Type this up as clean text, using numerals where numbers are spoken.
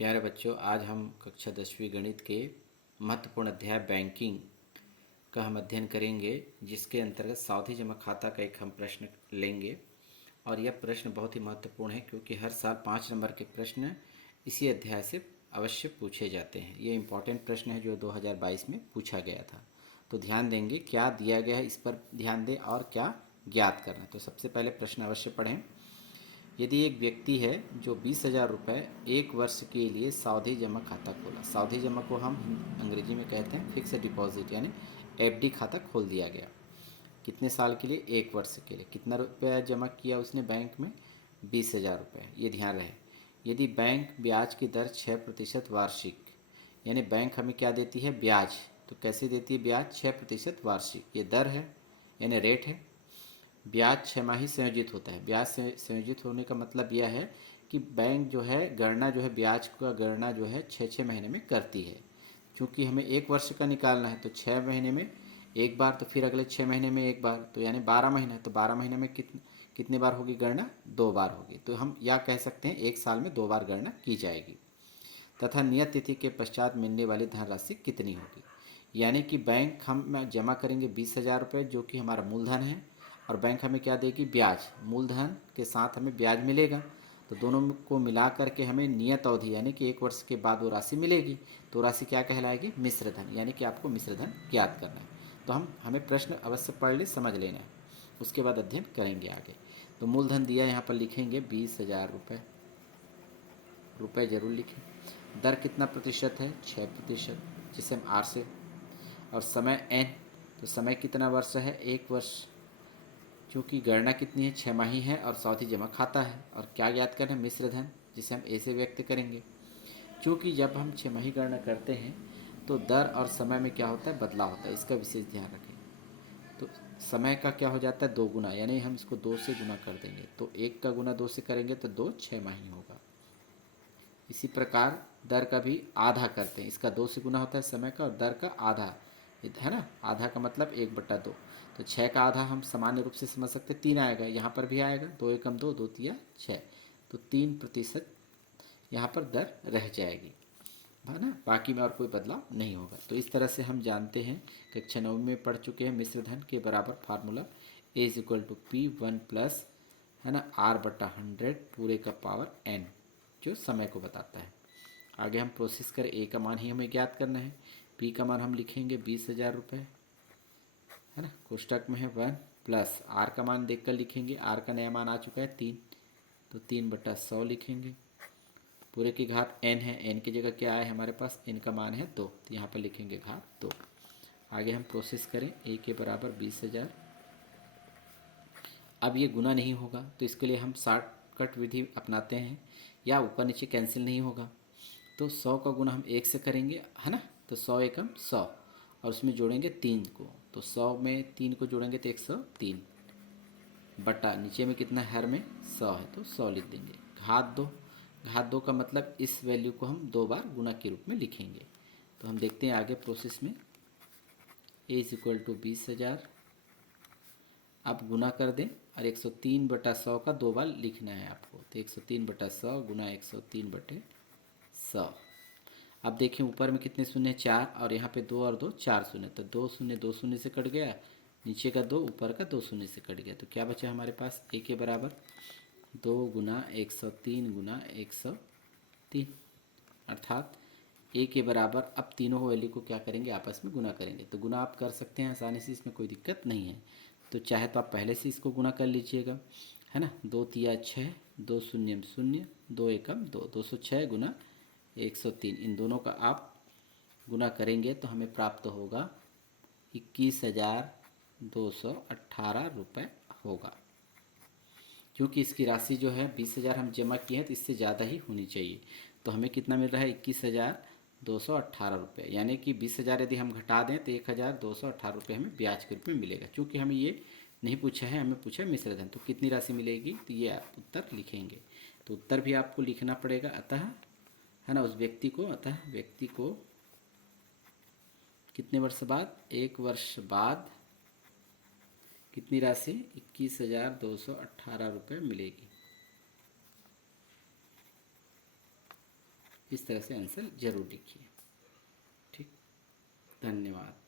प्यारे बच्चों, आज हम कक्षा 10वीं गणित के महत्वपूर्ण अध्याय बैंकिंग का हम अध्ययन करेंगे, जिसके अंतर्गत सावधि जमा खाता का एक हम प्रश्न लेंगे। और यह प्रश्न बहुत ही महत्वपूर्ण है क्योंकि हर साल 5 नंबर के प्रश्न इसी अध्याय से अवश्य पूछे जाते हैं। ये इम्पॉर्टेंट प्रश्न है जो 2022 में पूछा गया था। तो ध्यान देंगे क्या दिया गया है, इस पर ध्यान दें और क्या ज्ञात करना। तो सबसे पहले प्रश्न अवश्य पढ़ें। यदि एक व्यक्ति है जो 20,000 रुपये एक वर्ष के लिए सावधि जमा खाता खोला। सावधि जमा को हम अंग्रेजी में कहते हैं फिक्स डिपॉजिट, यानी एफडी खाता खोल दिया गया। कितने साल के लिए? एक वर्ष के लिए। कितना रुपया जमा किया उसने बैंक में? 20,000 रुपये। ये ध्यान रहे। यदि बैंक ब्याज की दर 6% वार्षिक, यानी बैंक हमें क्या देती है? ब्याज। तो कैसे देती है ब्याज? 6% वार्षिक। ये दर है यानी रेट है। ब्याज 6 माही संयोजित होता है। ब्याज संयोजित होने का मतलब यह है कि बैंक जो है गणना जो है ब्याज का गणना जो है 6 6 महीने में करती है। क्योंकि हमें एक वर्ष का निकालना है तो 6 महीने में एक बार, तो फिर अगले 6 महीने में एक बार, तो यानी 12 महीने है। तो 12 महीने में कितने बार होगी गणना? 2 बार होगी। तो हम यह कह सकते हैं एक साल में 2 बार गणना की जाएगी। तथा नियत तिथि के पश्चात मिलने वाली धनराशि कितनी होगी? यानी कि बैंक हम जमा करेंगे 20,000 रुपये, जो कि हमारा मूलधन है, और बैंक हमें क्या देगी? ब्याज। मूलधन के साथ हमें ब्याज मिलेगा। तो दोनों को मिला करके हमें नियत अवधि यानी कि एक वर्ष के बाद वो राशि मिलेगी। तो राशि क्या कहलाएगी? मिश्र धन। यानी कि आपको मिश्र धन ज्ञात करना है। तो हमें प्रश्न अवश्य पढ़ ले, समझ लेना है, उसके बाद अध्ययन करेंगे आगे। तो मूलधन दिया, यहाँ पर लिखेंगे 20,000 रुपये। रुपये जरूर लिखें। दर कितना प्रतिशत है? 6%, जिसे हम आर से। और समय एन, तो समय कितना वर्ष है? एक वर्ष। क्योंकि गणना कितनी है? 6 माही है और सावधि जमा खाता है। और क्या ज्ञात करना है? मिश्र धन, जिसे हम ए से व्यक्त करेंगे। क्योंकि जब हम 6 माही गणना करते हैं तो दर और समय में क्या होता है? बदलाव होता है। इसका विशेष ध्यान रखें। तो समय का क्या हो जाता है? 2 गुना, यानी हम इसको 2 से गुना कर देंगे। तो 1 का गुना 2 से करेंगे तो 2 6 माही होगा। इसी प्रकार दर का भी आधा करते हैं। इसका 2 से गुना होता है समय का, और दर का आधा है ना। आधा का मतलब 1/2। तो 6 का आधा हम सामान्य रूप से समझ सकते हैं 3 आएगा। यहाँ पर भी आएगा 2 एकम 2, 2 तिया 6। तो 3% यहाँ पर दर रह जाएगी, है ना। बाकी में और कोई बदलाव नहीं होगा। तो इस तरह से हम जानते हैं, कक्षा 9 में पढ़ चुके हैं, मिश्र धन के बराबर फार्मूला A=P1+, है ना, R/100 पूरे का पावर n, जो समय को बताता है। आगे हम प्रोसेस करें। ए का मान ही हमें ज्ञात करना है। पी का मान हम लिखेंगे 20,000 रुपये, है ना, कोष्टक में है 1, प्लस आर का मान देख कर लिखेंगे। आर का नया मान आ चुका है 3, तो 3/100 लिखेंगे। पूरे की घात n है, n की जगह क्या है हमारे पास? n का मान है 2, तो यहाँ पर लिखेंगे घात 2। आगे हम प्रोसेस करें। ए के बराबर 20,000। अब ये गुना नहीं होगा, तो इसके लिए हम शॉर्टकट विधि अपनाते हैं, या ऊपर नीचे कैंसिल नहीं होगा। तो 100 का गुना हम 1 से करेंगे, है ना। तो 100 एकम 100, और उसमें जोड़ेंगे 3 को। तो 100 में 3 को जोड़ेंगे तो 103 बटा नीचे में कितना है? हर में 100 है तो 100 लिख देंगे। घात 2। घात 2 का मतलब इस वैल्यू को हम 2 बार गुना के रूप में लिखेंगे। तो हम देखते हैं आगे प्रोसेस में। A=20,000। आप गुना कर दें, और 103/100 का 2 बार लिखना है आपको। तो 103/100 गुना 103/100। अब देखिए ऊपर में कितने शून्य? 4, और यहाँ पे 2 और 2 4 शून्य। तो 2 शून्य 2 शून्य से कट गया, नीचे का 2 ऊपर का 2 शून्य से कट गया। तो क्या बचा हमारे पास? ए के बराबर 2 गुना 103 गुना 103, अर्थात ए के बराबर। अब तीनों वैल्यू को क्या करेंगे? आपस में गुना करेंगे। तो गुना आप कर सकते हैं आसानी से, इसमें कोई दिक्कत नहीं है। तो चाहे तो आप पहले से इसको गुना कर लीजिएगा, है ना। 2 तिया 6, 2 शून्य 0, 2 एकम 2, 206 गुना 103। इन दोनों का आप गुना करेंगे तो हमें प्राप्त होगा 21,218 रुपये होगा। क्योंकि इसकी राशि जो है 20,000 हम जमा किए हैं, तो इससे ज़्यादा ही होनी चाहिए। तो हमें कितना मिल रहा है? 21,218 रुपये। यानी कि 20,000 यदि हम घटा दें तो 1,218 रुपये हमें ब्याज के रूप में मिलेगा। क्योंकि हमें ये नहीं पूछा है, हमें पूछा है मिश्र धन। तो कितनी राशि मिलेगी? तो ये आप उत्तर लिखेंगे। तो उत्तर भी आपको लिखना पड़ेगा, अतः, है ना, उस व्यक्ति को, अतः व्यक्ति को कितने वर्ष बाद? एक वर्ष बाद कितनी राशि? 21,218 रुपये मिलेगी। इस तरह से आंसर जरूर लिखिए। ठीक, धन्यवाद।